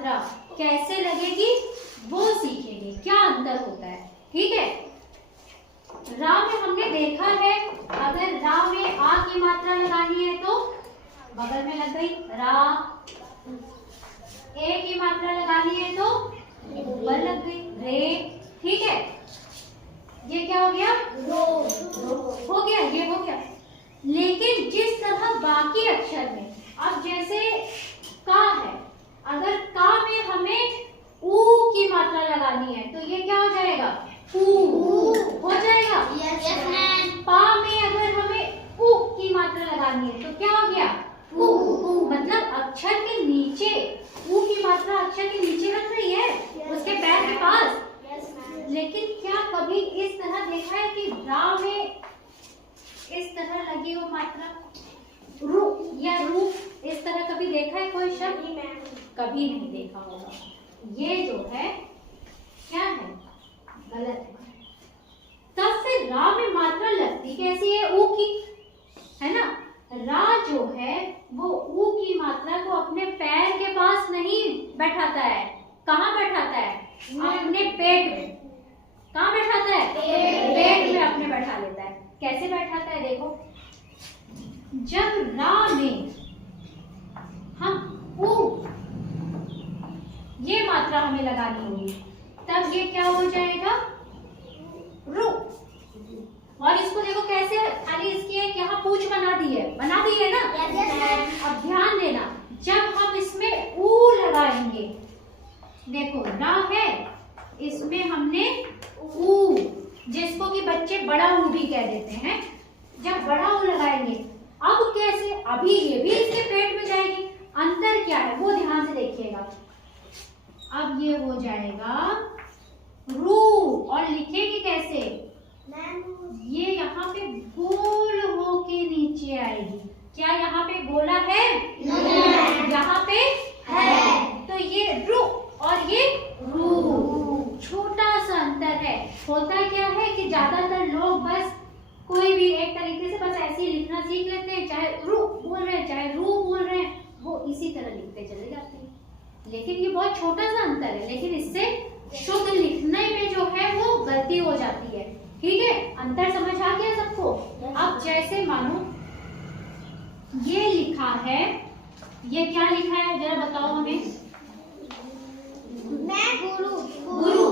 मात्रा कैसे लगेगी वो सीखेंगे, क्या अंतर होता है। ठीक है, रा में हमने देखा है, अगर रा में आ की मात्रा लगानी है तो बगल में लग गई रा, ए की मात्रा लगानी है तो ऊपर लग गई रे। ठीक है, ये क्या हो गया, रो, हो गया, ये हो गया। लेकिन जिस तरह बाकी अक्षर में, अब जैसे का है, अगर का में हमें ऊ की मात्रा लगानी है तो ये क्या हो जाएगा, ऊ हो जाएगा। पा में अगर हमें उ की मात्रा लगानी है तो क्या हो गया, ऊ। मतलब अक्षर के नीचे ऊ की मात्रा अक्षर के नीचे रख रही है, उसके पैर के पास। लेकिन क्या कभी इस तरह देखा है कि रा में इस तरह लगी हो मात्रा, रू या रू, इस तरह कभी देखा है कोई शब्द? कभी नहीं देखा होगा। ये जो है क्या है, गलत है। तब फिर रा में मात्रा लगती कैसी है, ऊ की, है ना। रा जो है वो ऊ की मात्रा को अपने पैर के पास नहीं बैठाता है, कहाँ बैठाता है, अपने पेट में। कहाँ बैठाता है, पेट में अपने बैठा लेता है। कैसे बैठाता है देखो, जब रा में हम ऊ ये मात्रा हमें लगानी होगी तब ये क्या हो जाएगा, रू। और इसको देखो कैसे, खाली इसकी एक यहाँ पूंछ बना दी है ना। अब ध्यान देना, जब हम इसमें ऊ लगाएंगे, देखो रा है, इसमें हमने ऊ, जिसको कि बच्चे बड़ा ऊ भी कह देते हैं, जब बड़ा ऊ लगाएंगे, अब कैसे, अभी ये भी इसके पेट में जाएगी। अंतर क्या है वो ध्यान से देखिएगा। अब ये हो जाएगा रू, और लिखेगी कैसे, ये यहाँ पे गोल हो के नीचे आएगी। क्या यहाँ पे गोला है, यहाँ पे है, तो ये रू और ये रू, छोटा सा अंतर है। होता क्या है कि ज्यादातर लोग बस कोई भी एक तरीके से बस ऐसे ही लिखना सीख लेते हैं, चाहे रू बोल रहे हैं चाहे रू बोल रहे हैं, वो इसी तरह लिखते चले जाते हैं। लेकिन ये बहुत छोटा सा अंतर है, लेकिन इससे शुद्ध लिखने में जो है वो गलती हो जाती है। ठीक है, अंतर समझ आ गया सबको। अब जैसे मानो ये लिखा है, ये क्या लिखा है जरा बताओ हमें। गुरु,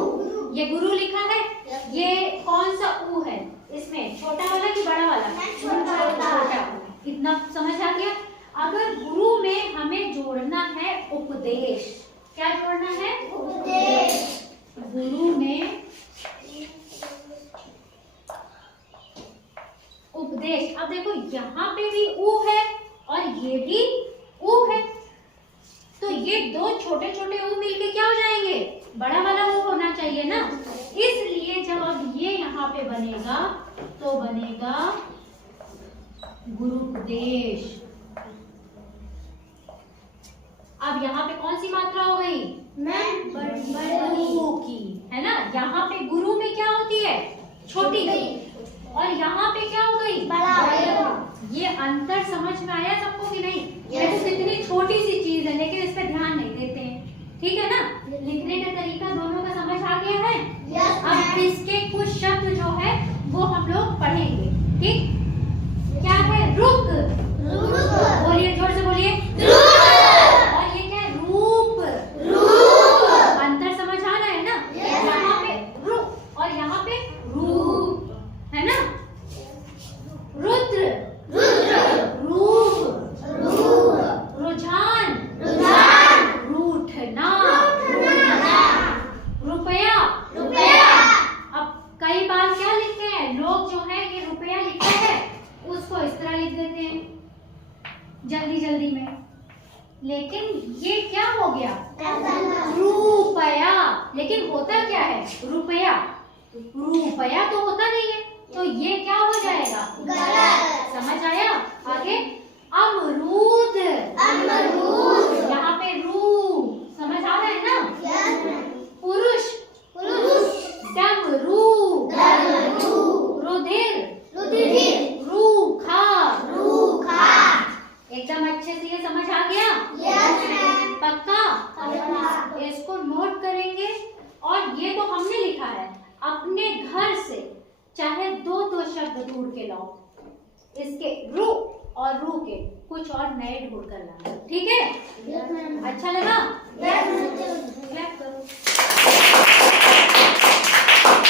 ये गुरु लिखा है। ये कौन सा ऊ है इसमें, छोटा वाला कि बड़ा वाला? छोटा। कितना समझ आ गया। अगर गुरु में हमें जोड़ना है उपदेश, क्या जोड़ना है, उपदेश। गुरु में उपदेश। अब देखो यहाँ पे भी ऊ है और ये भी ऊ है, तो ये दो छोटे छोटे ऊ मिलके क्या हो जाएंगे, बड़ा वाला ऊ होना चाहिए ना। इसलिए जब अब ये यहाँ पे बनेगा तो बनेगा गुरुपदेश। अब यहाँ पे कौन सी मात्रा हो गई, गुरु की, है ना। यहाँ पे गुरु में क्या होती है, छोटी, और यहाँ पे क्या हो गई, बड़ा। ये अंतर समझ में आया सबको कि नहीं? देखो कितनी छोटी सी चीज है, लेकिन इस पे ध्यान नहीं देते हैं। ठीक है ना, लिखने का तरीका दोनों का समझ आ गया है। अब इसके कुछ शब्द जो है वो हम लोग पढ़ेंगे। ठीक, क्या है, रुक, बोलिए जोर से बोलिए, और ये क्या है, रूप, अंतर समझ आ रहा है ना। यहाँ पे रुक और यहाँ पे रूप, है ना। रुद्र, रूप, रुझान, रूठना, रुपया। अब कई बार क्या लिखते हैं लोग, जो है ये रुपया लिखा है उसको इस तरह लिख देते हैं जल्दी जल्दी में, लेकिन ये क्या हो गया, रुपया। लेकिन होता क्या है, रुपया, रुपया तो होता नहीं है, तो ये क्या हो जाएगा, गलत। समझ आया। आगे अमरूद, यहाँ पे रू, समझ आ रहा है ना। पुरुष, डमरू, रुधिर, रूखा, एकदम अच्छे से ये समझ आ गया। पक्का। और ये तो हमने लिखा है, अपने घर से चाहे दो शब्द ढूंढ के लाओ, इसके रू और रू के कुछ और नए ढूंढ कर लाना, ठीक है? अच्छा लगा?